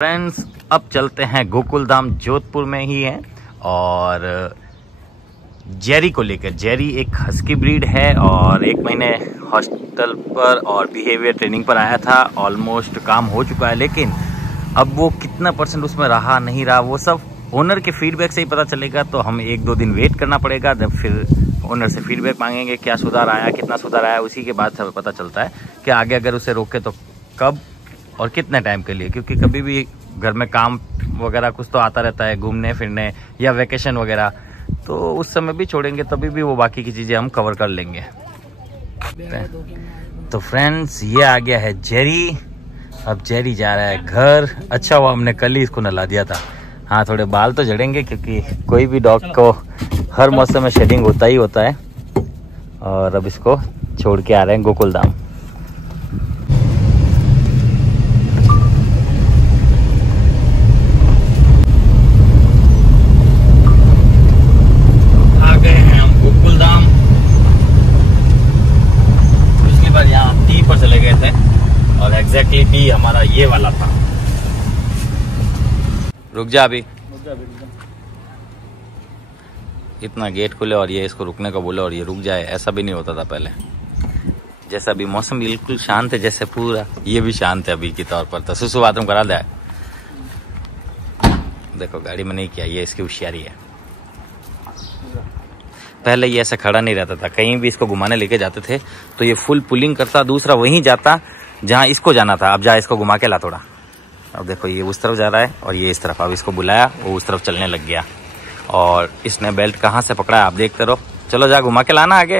Friends अब चलते हैं गोकुलधाम, जोधपुर में ही है। और जेरी को लेकर, जेरी एक हस्की ब्रीड है और 1 महीने हॉस्टल पर और बिहेवियर ट्रेनिंग पर आया था। ऑलमोस्ट काम हो चुका है, लेकिन अब वो कितना % उसमें रहा नहीं रहा वो सब ओनर के फीडबैक से ही पता चलेगा। तो हम 1-2 दिन वेट करना पड़ेगा, जब फिर ओनर से फीडबैक मांगेंगे क्या सुधार आया, कितना सुधार आया, उसी के बाद हमें पता चलता है कि आगे अगर उसे रोके तो कब और कितने टाइम के लिए। क्योंकि कभी भी घर में काम वगैरह कुछ तो आता रहता है, घूमने फिरने या वैकेशन वगैरह, तो उस समय भी छोड़ेंगे तभी भी वो बाकी की चीज़ें हम कवर कर लेंगे। तो फ्रेंड्स ये आ गया है जेरी। अब जेरी जा रहा है घर। अच्छा हुआ हमने कल ही इसको नहला दिया था। हाँ, थोड़े बाल तो झड़ेंगे क्योंकि कोई भी डॉग को हर मौसम में शेडिंग होता ही होता है। और अब इसको छोड़ के आ रहे हैं गोकुलधाम। एग्जैक्टली टी हमारा ये वाला था। रुक जा अभी। इतना गेट खुले और ये इसको रुकने को बोले और ये रुक जाए, ऐसा भी नहीं होता था पहले। जैसा अभी मौसम बिल्कुल शांत है, जैसे पूरा ये भी शांत है अभी के तौर पर। तो सुसु बाथरूम करा दे। देखो गाड़ी में नहीं किया, ये इसकी होशियारी है। पहले ये ऐसा खड़ा नहीं रहता था, कहीं भी इसको घुमाने लेके जाते थे तो ये फुल पुलिंग करता, दूसरा वहीं जाता जहाँ इसको जाना था। अब जा इसको घुमा के ला थोड़ा। अब देखो ये उस तरफ जा रहा है और ये इस तरफ। अब इसको बुलाया, वो उस तरफ चलने लग गया और इसने बेल्ट कहाँ से पकड़ा है आप देखते रहो। चलो जा घुमा के लाना आगे।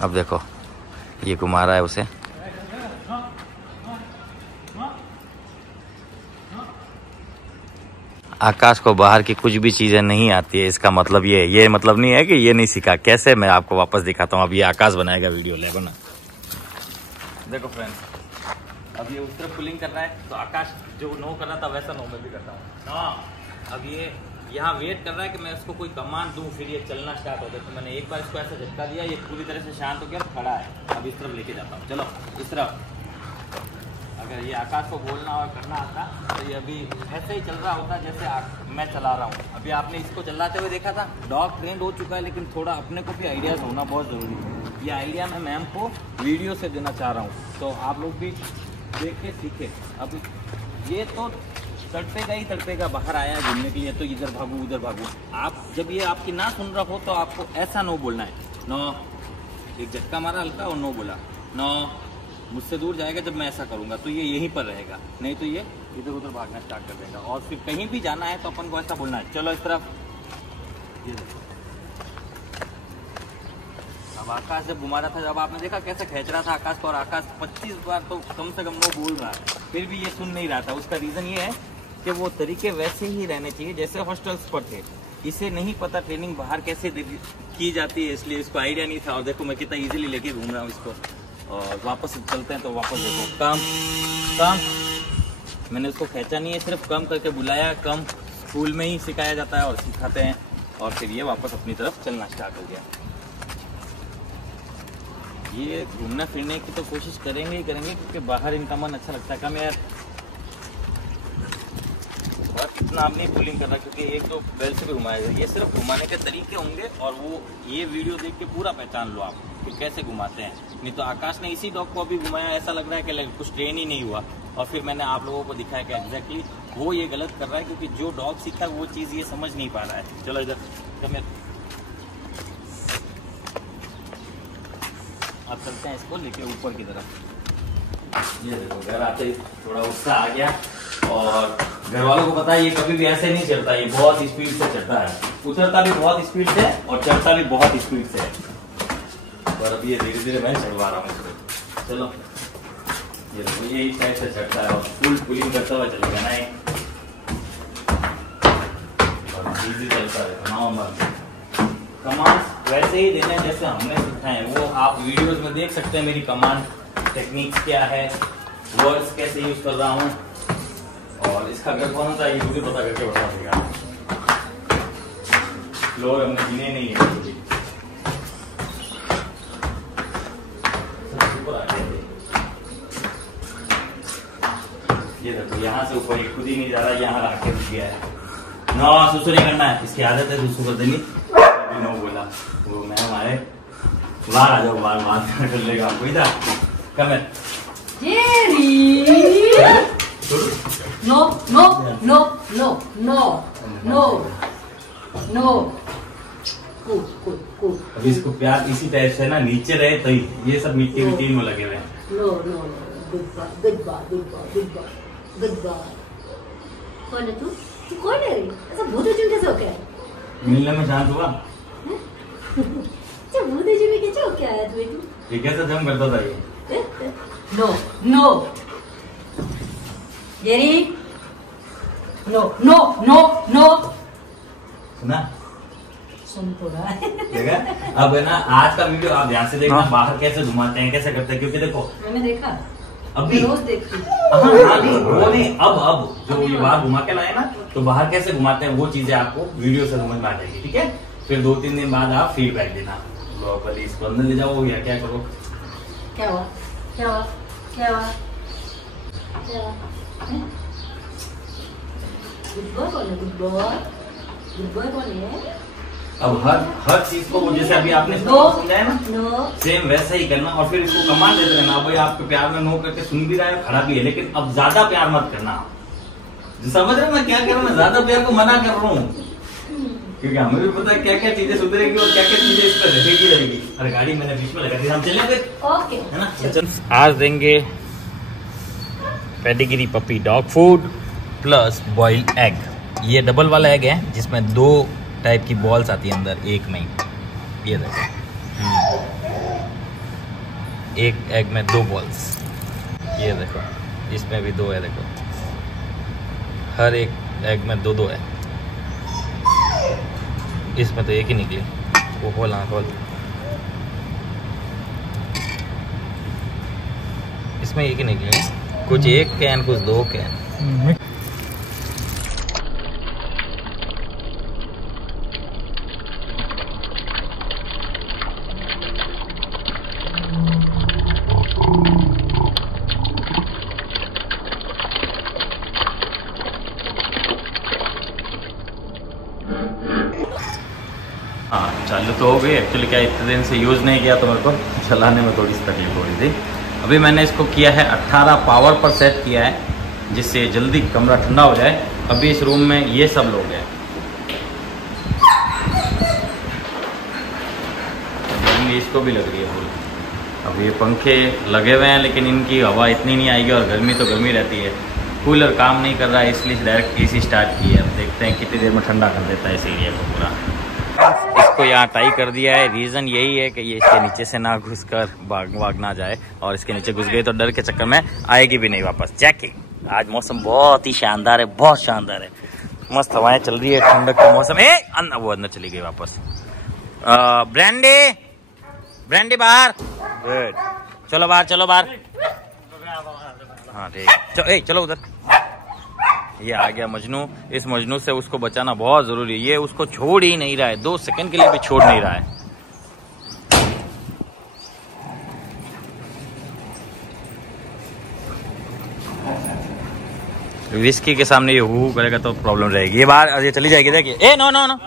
अब देखो ये घुमा रहा है उसे। आकाश को बाहर की कुछ भी चीजें नहीं आती है, इसका मतलब ये मतलब नहीं है कि ये नहीं सीखा। कैसे, मैं आपको वापस दिखाता हूँ। अब ये आकाश बनाएगा वीडियो, ले बना। देखो फ्रेंड्स, अब ये उस तरफ पुलिंग कर रहा है तो आकाश जो नो कर रहा था वैसा नो मैं भी करता हूँ। हाँ, अब ये यहाँ वेट कर रहा है कि मैं इसको कोई कमांड दूँ, फिर ये चलना स्टार्ट हो जाए। तो मैंने एक बार इसको ऐसा झटका दिया, ये पूरी तरह से शांत हो गया, खड़ा है। अब इस तरफ लेके जाता हूँ। चलो इस तरफ। अगर ये आकाश को बोलना और करना आता तो ये अभी ऐसे ही चल रहा होता जैसे मैं चला रहा हूँ। अभी आपने इसको चलाते हुए देखा था। डॉग ट्रेंड हो चुका है, लेकिन थोड़ा अपने को भी आइडियाज़ होना बहुत ज़रूरी है। ये आइडिया मैं मैम को वीडियो से देना चाह रहा हूँ, तो आप लोग भी देख के सीखे। अब ये तो तड़पेगा बाहर आया घूमने के लिए, तो इधर भागू उधर भागू। आप जब ये आपकी ना सुन रहा हो तो आपको ऐसा नो बोलना है। नो, एक झटका मारा हल्का और नो बोला। नो, मुझसे दूर जाएगा जब मैं ऐसा करूँगा तो ये यहीं पर रहेगा, नहीं तो ये इधर उधर भागना स्टार्ट कर देगा। और फिर कहीं भी जाना है तो अपन को ऐसा बोलना है, चलो इस तरफ। ये देखो, अब आकाश जब घुमा रहा था, जब आपने देखा कैसे खींच रहा था आकाश को, और आकाश 25 बार तो कम से कम नो बोल रहा है, फिर भी ये सुन नहीं रहा था। उसका रीज़न ये है कि वो तरीके वैसे ही रहने चाहिए जैसे हॉस्टल्स पर थे। इसे नहीं पता ट्रेनिंग बाहर कैसे की जाती है, इसलिए इसको आइडिया नहीं था। और देखो मैं कितना ईजिली लेके घूम रहा हूँ इसको। और वापस चलते हैं तो वापस देखो, कम कम। मैंने उसको खींचा नहीं है, सिर्फ कम करके बुलाया। कम स्कूल में ही सिखाया जाता है और सिखाते हैं। और फिर ये वापस अपनी तरफ चलना स्टार्ट हो गया। ये घूमना फिरने की तो कोशिश करेंगे ही करेंगे, क्योंकि बाहर इनका मन अच्छा लगता है। कम यार, बस इतना आप नहीं पुलिंग करना, क्योंकि एक तो बेल्ट से भी घुमाएगा। ये सिर्फ घुमाने के तरीके होंगे और वो ये वीडियो देख के पूरा पहचान लो आप कि कैसे घुमाते हैं। नहीं तो आकाश ने इसी डॉग को अभी घुमाया, ऐसा लग रहा है कि कुछ ट्रेन ही नहीं हुआ। और फिर मैंने आप लोगों को दिखाया कि एग्जैक्टली वो ये गलत कर रहा है, क्योंकि जो डॉग सीखा है वो चीज़ ये समझ नहीं पा रहा है। चलो इधर कम, आप चलते हैं इसको लेके ऊपर की तरफ। ये देखो घर आते ही थोड़ा उत्साह आ गया। और घर वालों को पता है ये कभी भी ऐसे नहीं चढ़ता, ये बहुत स्पीड से चढ़ता है। उतरता भी बहुत स्पीड से और चढ़ता भी बहुत स्पीड से है। और अब ये धीरे धीरे मैं चढ़वा रहा हूँ इसको। चलो ये देखो, ये इस साइड से चढ़ता है और फुल पुलिंग करता हुआ चलेगा ना। और इजी चलता है। कमांड वैसे ही देने जैसे हमने सिखाए, वो आप वीडियोस में देख सकते हैं। मेरी कमांड टेक्निक्स क्या है, वर्ड्स कैसे यूज कर रहा हूँ। और इसका घर कौन सा ये मुझे पता करके बता देगा। फ्लोर हमने गिने नहीं है। ये देखो यहाँ से ऊपर खुद ही नहीं जा रहा, यहाँ रख के रुक गया है। नो सुसु नहीं करना है, इसकी आदत है सुसु कर देंगे। अभी नो बोला वो मैं हमारे बाहर आ जाओ, बाहर कर लेगा आपको। इधर कम है no no no no no no no. अभी इसको प्यार इसी टाइप से ना नीचे रहे तो ये सब मिट्टी मिट्टी में लगे हुए हैं। No no good boy good boy good boy good boy good boy. कौन है तू? तू कौन है रे? ऐसा भूत अर्जुन कैसे हो गया? मिलने में शांत हुआ। अच्छा भूत अर्जुन में कैसे हो क्या आया तू? ये कैसे जम करता था ये? No no Jerry no no no no. सुना? सुन तो रहा है। देखा? अब है ना आज का वीडियो आप ध्यान से देखना, बाहर कैसे घुमाते हैं कैसे करते हैं, क्योंकि देखो मैंने देखा अभी रोज देखती वो नहीं अब जो ये बाहर घुमा के लाए ना, तो बाहर कैसे घुमाते हैं वो चीजें आपको वीडियो से समझ में आ जाएगी। ठीक है, फिर 2-3 दिन बाद आप फीडबैक देना। प्रॉपर्ली इसको अंदर ले जाओ या क्या करो। क्या हुआ क्या हुआ क्या हुआ क्या हुआ? गुड बॉय कौन है? गुड बॉय कौन है? अब हर चीज को जैसे अभी आपने समझाया ना, नो सेम वैसा ही करना और फिर इसको कमांड देते रहना। भाई आपके प्यार में नो करके सुन भी रहा है, खड़ा भी है, लेकिन अब ज्यादा प्यार मत करना। जो समझ रहे हो मैं क्या कर रहा हूँ? ज्यादा प्यार को मना कर रहा हूँ, क्योंकि हमें भी पता है क्या क्या चीजें सुधरेगी और क्या क्या चीजें इस पर रखेगी रहेगी। अरे गाड़ी मैंने बीच में लगा दी, हम चलेंगे ओके है ना। आज देंगे pedigree puppy dog food plus boiled egg. ये डबल वाला एग है जिसमें 2 टाइप की बॉल्स आती है अंदर एक में ही। ये देखो एक एग में 2 बॉल्स। ये देखो इसमें भी 2 है, देखो हर एक एग में 2-2 है। इसमें तो एक ही निकली। वो खोल खोल, इसमें एक ही निकली, कुछ 1 कैन कुछ 2 कैन। हाँ चालू तो हो गई। एक्चुअली क्या इतने दिन से यूज़ नहीं किया तो मेरे को चलाने में थोड़ी सी तकलीफ हो रही थी। अभी मैंने इसको किया है 18 पावर पर सेट किया है, जिससे जल्दी कमरा ठंडा हो जाए। अभी इस रूम में ये सब लोग हैं, गर्मी इसको भी लग रही है पूरी। अब ये पंखे लगे हुए हैं लेकिन इनकी हवा इतनी नहीं आएगी और गर्मी तो गर्मी रहती है। कूलर काम नहीं कर रहा है इसलिए डायरेक्ट AC स्टार्ट की है। अब देखते हैं कितनी देर में ठंडा कर देता है इस एरिया को पूरा। इसको यहाँ टाई कर दिया है। रीज़न यही है कि ये इसके नीचे से ना घुसकर भाग ना जाए, और इसके नीचे घुस गई तो डर के चक्कर में आएगी भी नहीं वापस। चेकिंग आज मौसम बहुत ही शानदार है, बहुत शानदार है। मस्त हवाएं चल रही है, ठंडक का मौसम। वो अंदर चली गई वापस। ब्रांडी बाहर। गुड, चलो बाहर चलो बाहर। हाँ ठीक, चलो उधर। ये आ गया मजनू। इस मजनू से उसको बचाना बहुत जरूरी है। ये उसको छोड़ ही नहीं रहा है, 2 सेकंड के लिए भी छोड़ नहीं रहा है। विस्की के सामने ये हु करेगा तो प्रॉब्लम रहेगी। ये बाहर ये चली जाएगी, देखिए। नो नो नो,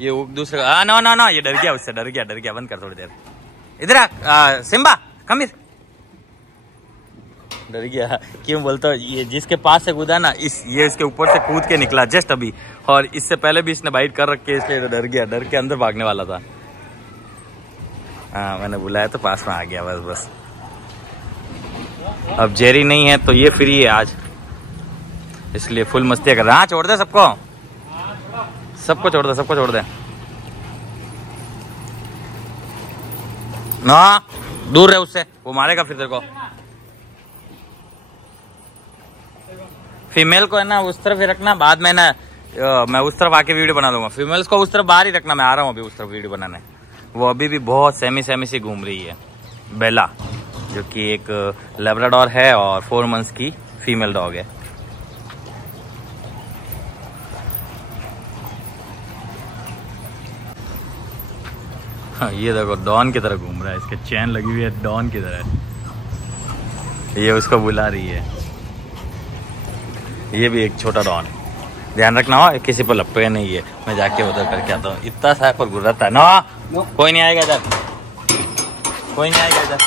ये दूसरे नो नो नो, ये डर गया उससे, डर गया। बंद कर थोड़ी देर। इधर आ सिम्बा कम हियर। डर गया। क्यों बोलता हूँ, ये जिसके पास से कूदा ना, ये इसके ऊपर से कूद के निकला जस्ट अभी, और इससे पहले भी इसने बाइट कर रखी है, इसलिए डर गया। डर के अंदर भागने वाला था। हाँ मैंने बुलाया तो पास में आ गया बस। अब जेरी नहीं है तो ये फ्री है आज, इसलिए फुल मस्ती कर रहा है। हाँ छोड़ दे सबको छोड़ दे ना, दूर रहे उससे, वो मारेगा फिर तेरे को। फीमेल को है ना उस तरफ ही रखना, बाद में ना मैं उस तरफ आके वीडियो बना लूंगा। फीमेल्स को उस तरफ बाहर ही रखना, मैं आ रहा हूँ अभी उस तरफ वीडियो बनाने। वो अभी भी बहुत सेमी सी घूम रही है। बेला जो कि एक लैब्राडोर है और 4 मंथ्स की फीमेल डॉग है। हाँ ये देखो डॉन की तरह घूम रहा है, इसके चैन लगी हुई है डॉन की तरह। ये उसको बुला रही है। ये भी एक छोटा डॉन है, ध्यान रखना हो किसी पर लपटे नहीं है। मैं जाके उधर करके आता हूँ। इतना सा पर गुर्राता है ना, कोई नहीं आएगा इधर, कोई नहीं आएगा इधर।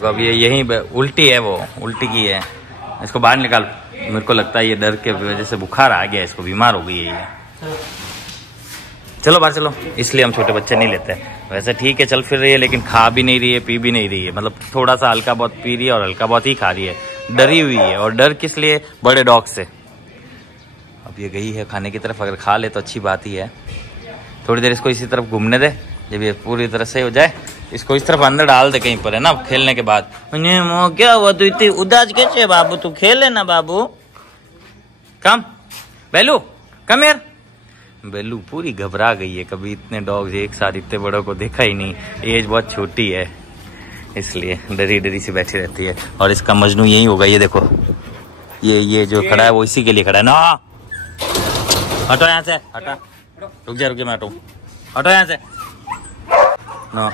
अब ये यही उल्टी है, वो उल्टी की है, इसको बाहर निकाल। मेरे को लगता है ये डर के वजह से बुखार आ गया इसको, बीमार हो गई है ये। चलो बाहर चलो, इसलिए हम छोटे बच्चे नहीं लेते। वैसे ठीक है चल फिर रही है, लेकिन खा भी नहीं रही है, पी भी नहीं रही है, मतलब थोड़ा सा हल्का बहुत पी रही है और हल्का बहुत ही खा रही है, डरी हुई है। और डर किस लिए? बड़े डॉग से। अब ये गई है खाने की तरफ, अगर खा ले तो अच्छी बात ही है। थोड़ी देर इसको इसी तरफ घूमने दे, जब ये पूरी तरह से हो जाए इसको इस तरफ अंदर डाल दे कहीं पर, है ना, खेलने के बाद। क्या हुआ, तू इतनी उदास कैसे बाबू, तू खेले ना बाबू। कम बेलू, कम यार। बेलू पूरी घबरा गई है, कभी इतने डॉग्स एक साथ इतने बड़ों को देखा ही नहीं, एज बहुत छोटी है इसलिए डरी डरी से बैठी रहती है। और इसका मजनू यही होगा, ये देखो ये जो खड़ा है वो इसी के लिए खड़ा है ना। हटो यहाँ से, हटा, रुक जा मैं हटू, हटो यहाँ से ना।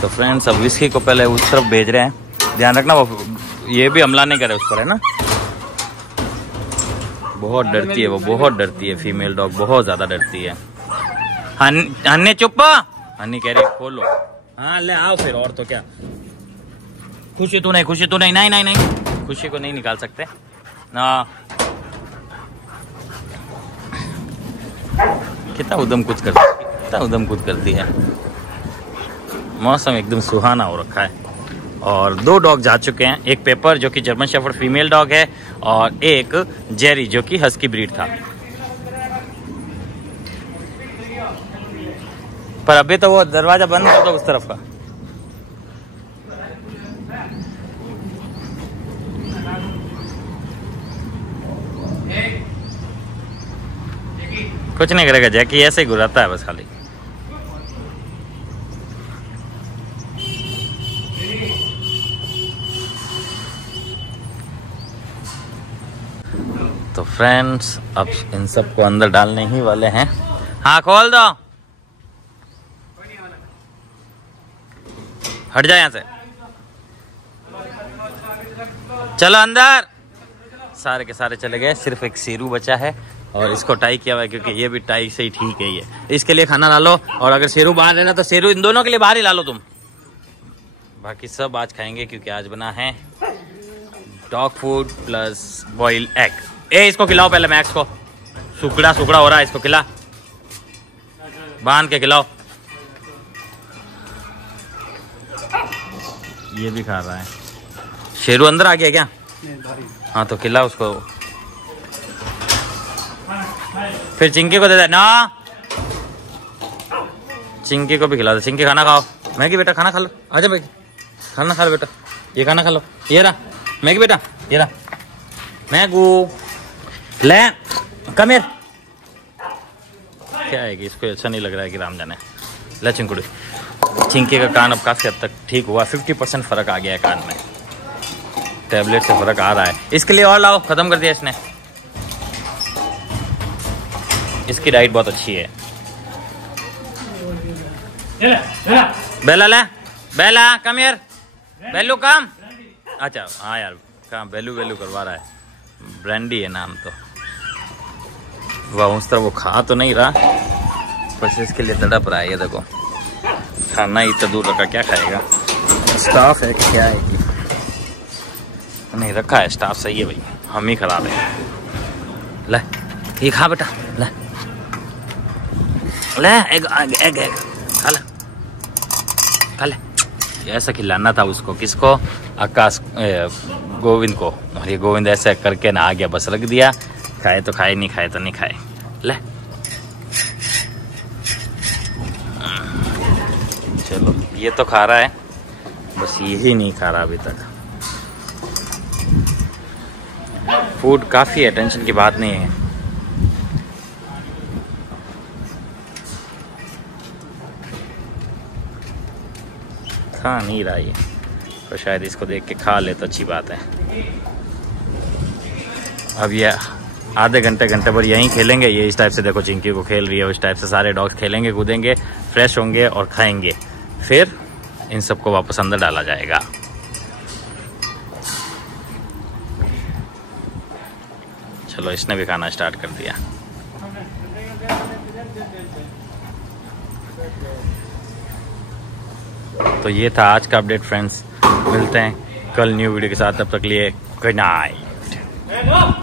तो फ्रेंड्स अब विस्की को पहले उस तरफ भेज रहे हैं, ध्यान रखना वो ये भी हमला नहीं करे उस पर, है ना। बहुत डरती है वो, बहुत डरती है, फीमेल डॉग बहुत ज्यादा डरती है। हन्ने चुप, हन्नी कह रही खोलो। हाँ ले आओ फिर, और तो क्या। खुशी तो नहीं, खुशी तो नहीं, नहीं नहीं नहीं, खुशी को नहीं निकाल सकते ना। कितना उदम कुछ करती है, कितना उदम कुछ करती है। मौसम एकदम सुहाना हो रखा है। और 2 डॉग जा चुके हैं, एक पेपर जो कि जर्मन शेफर्ड फीमेल डॉग है, और एक जेरी जो कि हस्की ब्रीड था। पर अभी तो वो दरवाजा बंद कर दो उस तरफ का। कुछ नहीं करेगा जैकी, ऐसे ही घुराता है बस खाली। तो फ्रेंड्स अब इन सबको अंदर डालने ही वाले हैं। हाँ खोल दो, हट जाए यहाँ से, चलो अंदर। सारे के सारे चले गए, सिर्फ एक शेरू बचा है और इसको टाई किया हुआ है, क्योंकि ये भी टाई से ही ठीक है। ये इसके लिए खाना ला लो, और अगर शेरू बाहर रहना तो शेरू इन दोनों के लिए बाहर ही ला लो तुम। बाकी सब आज खाएंगे, क्योंकि आज बना है dog food plus boiled egg. इसको खिलाओ पहले मैक्स को, सुखड़ा सुखड़ा हो रहा है, इसको खिला, बांध के खिलाओ। ये भी खा रहा है। शेरू अंदर आ गया क्या? हाँ तो खिला उसको। फिर चिंकी को दे दे ना, चिंकी को भी खिला दे। चिंकी खाना खाओ। मैगी बेटा खाना खा लो, आजा बेटा खाना खा लो बेटा, ये खाना खा लो। ये रहा मैगी बेटा, ये रहा मैगू, ले कम हियर। क्या है कि इसको अच्छा नहीं लग रहा है कि राम जाने। ले चिंकुड़ी, चिंकी का कान अब काफी हद तक ठीक हुआ, 50% फर्क आ गया है कान में, टैबलेट से फर्क आ रहा है। इसके लिए और लाओ, खत्म कर दिया इसने। इसकी डाइट बहुत अच्छी है। बेला ले, बेला कम हियर, बेलू कम। अच्छा हाँ यार, कहाँ बेलू बेलू करवा रहा है, ब्रांडी है नाम तो। वाह उस तरह वो खा तो नहीं रहा, बस इसके लिए तड़प रहा है। ये देखो खाना ही तो दूर रखा, क्या खाएगा। स्टाफ है कि क्या है कि नहीं रखा है, स्टाफ सही है भाई, हम ही खराब है। ले ये खा बेटा, ले ले एग एग एग खा ले, खा ले। ऐसा खिलाना था उसको, किसको? आकाश गोविंद को। और ये गोविंद ऐसे करके ना आ गया, बस रख दिया, खाए तो खाए, नहीं खाए तो नहीं खाए। ले चलो ये तो खा रहा है, बस यही नहीं खा रहा अभी तक। फूड काफी है, टेंशन की बात नहीं है। खा नहीं रहा ये, तो शायद इसको देख के खा ले तो अच्छी बात है। अब ये आधे घंटे भर यहीं खेलेंगे। ये इस टाइप से देखो चिंकी को खेल रही है, उस टाइप से सारे डॉग्स खेलेंगे कूदेंगे, फ्रेश होंगे और खाएंगे, फिर इन सबको वापस अंदर डाला जाएगा। चलो इसने भी खाना स्टार्ट कर दिया। तो ये था आज का अपडेट फ्रेंड्स, मिलते हैं कल न्यू वीडियो के साथ, तब तक लिए गुड नाइट।